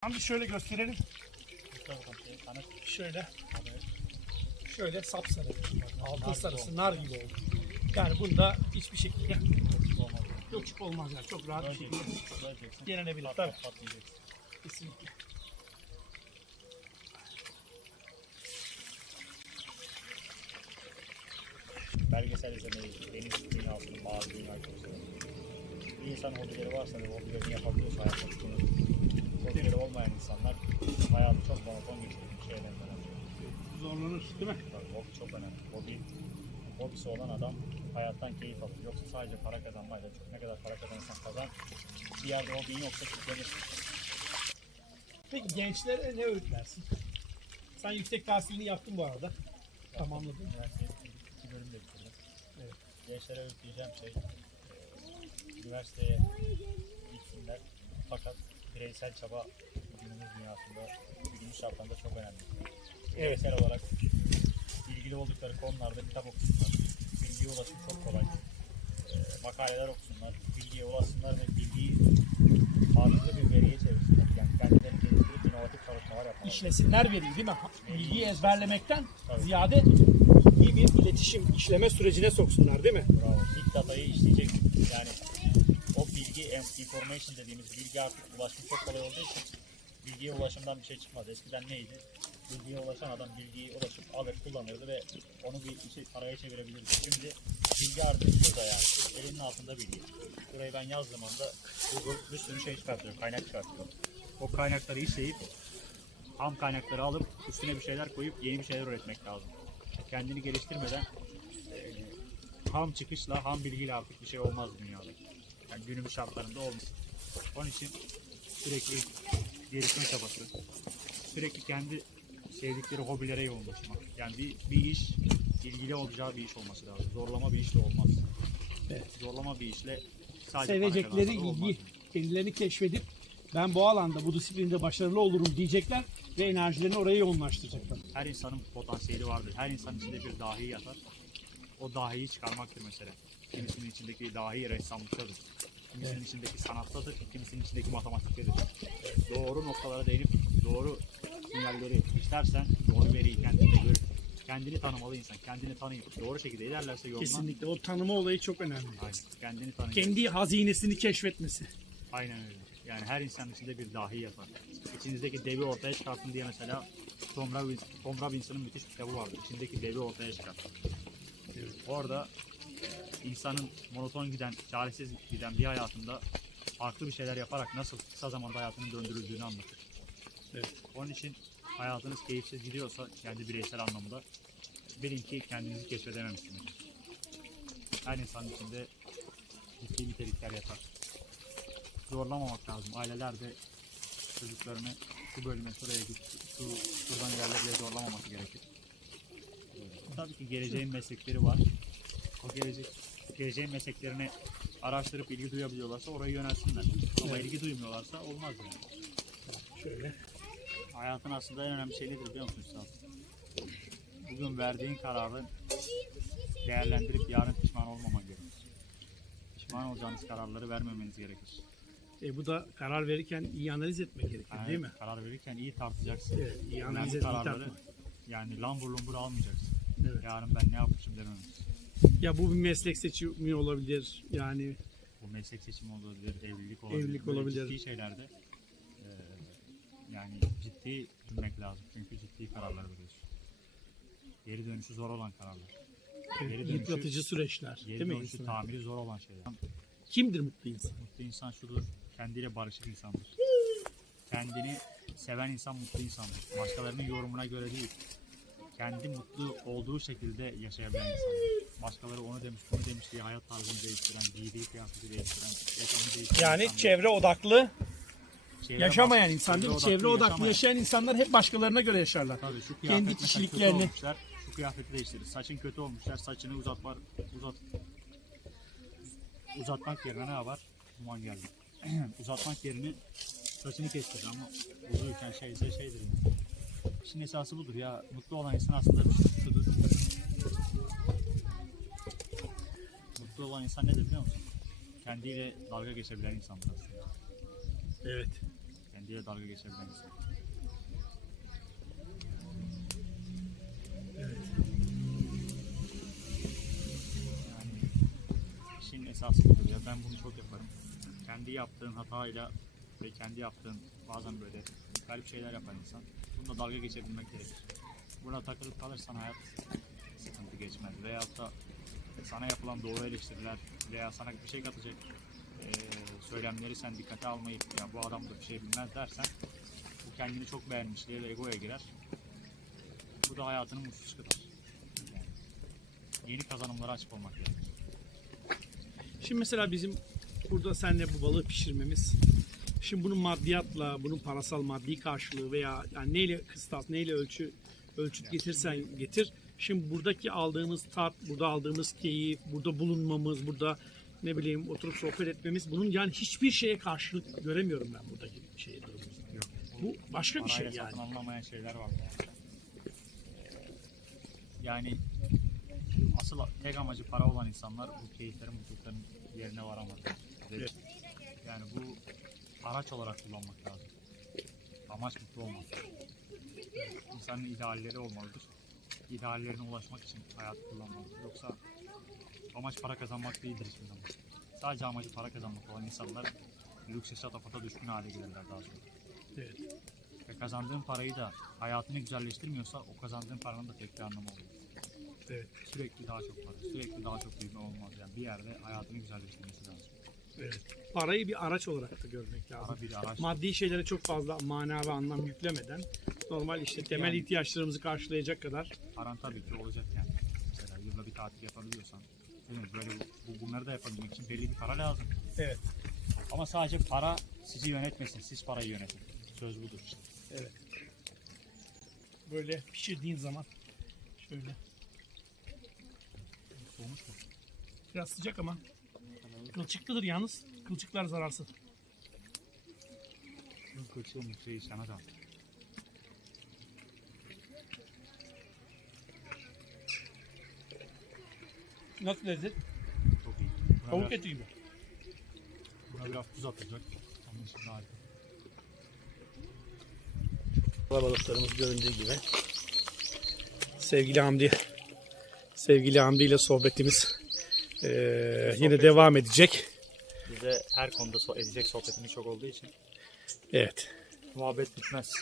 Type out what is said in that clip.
Hamdi şöyle gösterelim. Şöyle. Şöyle sapsarı. Altın sarısı nar gibi oldu. Yani bunda hiçbir şekilde yok olmaz yani çok rahat bir şekilde yenilebilir. Tabii. Kesinlikle. belgesel izlemeyi, deniz dünyasını, mavi dünyayı çok severim. Bir insan hobileri varsa ve hobilerini yapabiliyorsa hayatta tutunur. Hobileri olmayan insanlar hayatı çok monoton geçirdiği şeyden önemli. Zorlanır değil mi? Tabii hobi çok önemli. Hobi, hobisi olan adam hayattan keyif alır. Yoksa sadece para kazanmayla, çok ne kadar para kazanırsan kazan, bir yerde hobin yoksa kitlenirsin. Peki gençlere ne öğütlersin? Sen yüksek tahsilini yaptın bu arada. Tamamladın. Üniversitede iki bölüm de bitirdim. Evet. Gençlere öğütleyeceğim şey, e, üniversiteye gitsinler fakat bireysel çaba günümüz dünyasında, günümüz şartlarında çok önemli. Bireysel olarak ilgili oldukları konularda kitap okusunlar. Bilgiye ulaşım çok kolay. E, makaleler okusunlar, bilgiye ulaşsınlar ve bilgiyi farklı bir veriye çevirsinler. Yani kendilerini geliştirip inovatif çalışmalar yapmalar. İşlesinler veriyi değil mi? Bilgiyi ezberlemekten Tabii. ziyade iyi bir iletişim, işleme sürecine soksunlar değil mi? Bravo. Big data'yı işleyecek. Yani bilgi, information dediğimiz bilgi artık ulaşım çok kolay olduğu için bilgiye ulaşımdan bir şey çıkmaz. Eskiden neydi? Bilgiye ulaşan adam bilgiyi ulaşıp alır, kullanırdı ve onu bir işe, paraya çevirebilirdi. Şimdi bilgi artık burada yani. Elinin altında bilgi. Burayı ben yazdığım anda Google bir sürü şey çıkartıyor, kaynak çıkartıyor. O kaynakları işleyip ham kaynakları alıp üstüne bir şeyler koyup yeni bir şeyler üretmek lazım. Kendini geliştirmeden ham çıkışla, ham bilgiyle artık bir şey olmaz dünyada. Yani günümüz şartlarında olmaz. Onun için sürekli gelişme çabası, sürekli kendi sevdikleri hobilere yoğunlaşmak. Yani bir, bir iş ilgili olacağı bir iş olması lazım. Zorlama bir iş de olmaz. Evet. Zorlama bir işle sadece Sevecekleri ilgi, kendilerini keşfedip ben bu alanda, bu disiplinde başarılı olurum diyecekler ve enerjilerini oraya yoğunlaştıracaklar. Her insanın potansiyeli vardır. Her insanın içinde bir dahi yatar. O dahiyi çıkarmaktır mesela. Kimisinin içindeki dahi ressamlıktadır. Kimisinin içindeki sanattadır. Kimisinin içindeki matematiktedir. Doğru noktalara değinip doğru sinyalleri işlersen doğru veriyi kendinde görüp kendini tanımalı insan. Kendini tanıyıp doğru şekilde ilerlerse yoluna Kesinlikle o tanıma olayı çok önemli. Aynen. kendini tanıyıp Kendi hazinesini keşfetmesi. Aynen öyle. Yani her insanın içinde bir dahi yatar. İçinizdeki devi ortaya çıkartın diye mesela Tom, Robbins, Tom Robbins'ın müthiş kitabı vardı. İçindeki devi ortaya çıkart. Orada insanın monoton giden, çaresiz giden bir hayatında farklı bir şeyler yaparak nasıl kısa zamanda hayatının döndürüldüğünü anlatır. Evet. Onun için hayatınız keyifsiz gidiyorsa kendi bireysel anlamda bilin ki kendinizi keşfedememişsiniz. Her insanın içinde ciddi nitelikler yatar zorlamamak lazım. Aileler de çocuklarını şu bölüme şuraya git, şu, şuradan ilerle diye zorlamaması gerekir. Tabii ki geleceğin meslekleri var. O gelecek, geleceğin mesleklerini araştırıp ilgi duyabiliyorlarsa oraya yönelsinler. Ama ilgi duymuyorlarsa olmaz yani. Şöyle. Hayatın aslında en önemli şey nedir biliyor musun Üstad? Bugün verdiğin kararı değerlendirip yarın pişman olmaman gerekir. Pişman olacağınız kararları vermemeniz gerekir. E, bu da karar verirken iyi analiz etmek gerekir Yani değil mi? Karar verirken iyi tartacaksın. Evet, iyi analiz etmek yani lambur lumbur almayacaksın. Evet. Yarın ben ne yapmışım dememelisin. Ya bu bir meslek seçimi olabilir. Yani Bu meslek seçimi olabilir, evlilik olabilir. Evlilik Böyle olabilir. Ciddi şeylerde eee, yani ciddi düşünmek lazım. Çünkü ciddi kararlar veriyorsun. Geri dönüşü zor olan kararlar. Geri dönüşü, yıpratıcı süreçler geri değil mi dönüşü insan? tamiri zor olan şeyler. Kimdir mutlu insan? Mutlu insan şudur, kendiyle barışık insandır. Kendini seven insan mutlu insandır. Başkalarının yorumuna göre değil, kendi mutlu olduğu şekilde yaşayabilen insandır. Başkaları onu demiş, bunu demiş diye hayat tarzını değiştiren, giydiği kıyafeti değiştiren, yaşamını değiştiren Yani insandır. çevre odaklı Çevre yaşamayan bak- insan değil Çevre odaklı yaşamayan. yaşayan insanlar hep başkalarına göre yaşarlar. Tabii şu Kendi kıyafet mesela kötü kişiliklerini- olmuşlar, şu kıyafeti değiştirir. Saçın kötü olmuşlar, saçını uzatmak, uzat, uzatmak yerine ne yapar? Duman geldi. uzatmak yerine saçını kestirir ama uzuyken şeyse şeydir. Yani. İşin esası budur ya. Mutlu olan insan aslında şudur. Mutlu olan insan nedir biliyor musun? Kendiyle dalga geçebilen insandır aslında. Evet. Kendiyle dalga geçebilen insan. Yani işin esası budur ya. Ben bunu çok yaparım. Kendi yaptığın hatayla ve kendi yaptığın bazen böyle garip şeyler yapar insan. Bununla dalga geçebilmek gerekir. Buna takılıp kalırsan hayat sıkıntı geçmez. Veyahut da sana yapılan doğru eleştiriler veya sana bir şey katacak eee, söylemleri sen dikkate almayıp ya bu adam da bir şey bilmez dersen bu kendini çok beğenmişliğe ve egoya girer. Bu da hayatını mutsuz kılar. Yani yeni kazanımlara açık olmak gerekir. Şimdi mesela bizim burada seninle bu balığı pişirmemiz Şimdi bunun maddiyatla, bunun parasal maddi karşılığı veya yani neyle kıstas, neyle ölçü ölçüt getirsen getir. Şimdi buradaki aldığımız tat, burada aldığımız keyif, burada bulunmamız, burada ne bileyim oturup sohbet etmemiz bunun yani hiçbir şeye karşılık göremiyorum ben buradaki şey durumumuzda. Yok. Bu başka bir şey yani. satın alınamayan şeyler var. Yani asıl tek amacı para olan insanlar bu keyiflerin, mutlulukların yerine varamaz. Evet. Yani bu araç olarak kullanmak lazım. Amaç mutlu olmak. İnsanın idealleri olmalıdır. İdeallerine ulaşmak için hayatı kullanmalıdır. Yoksa amaç para kazanmak değildir hiçbir zaman. Sadece amacı para kazanmak olan insanlar lüks şatafata düşkün hale gelirler daha sonra. Evet. Ve kazandığın parayı da hayatını güzelleştirmiyorsa o kazandığın paranın da tek bir anlamı olmaz. Evet. Sürekli daha çok para, sürekli daha çok büyüme olmaz. Yani bir yerde hayatını güzelleştirmesi lazım. Evet. Parayı bir araç olarak da görmek lazım. Bir araç. Maddi şeylere çok fazla mana ve anlam yüklemeden normal işte temel Yani- ihtiyaçlarımızı karşılayacak kadar Paran tabii ki olacak yani. Mesela yılda bir tatil yapabiliyorsan değil mi? Böyle bu, bunları da yapabilmek için belli bir para lazım. Evet. Ama sadece para sizi yönetmesin, siz parayı yönetin. Söz budur. Evet. Böyle pişirdiğin zaman şöyle Soğumuş mu? biraz sıcak ama kılçıklıdır yalnız. Kılçıklar zararsız. Yok kılçığım şey sana da. Nasıl lezzet? Çok iyi. Buna Tavuk biraz, eti gibi. buna biraz tuz atacak. Onun için harika. Balıklarımız göründüğü gibi. Sevgili Hamdi. Sevgili Hamdi ile sohbetimiz eee, yine devam edecek. Bize her konuda so- edecek sohbetimiz çok olduğu için Evet. muhabbet bitmez.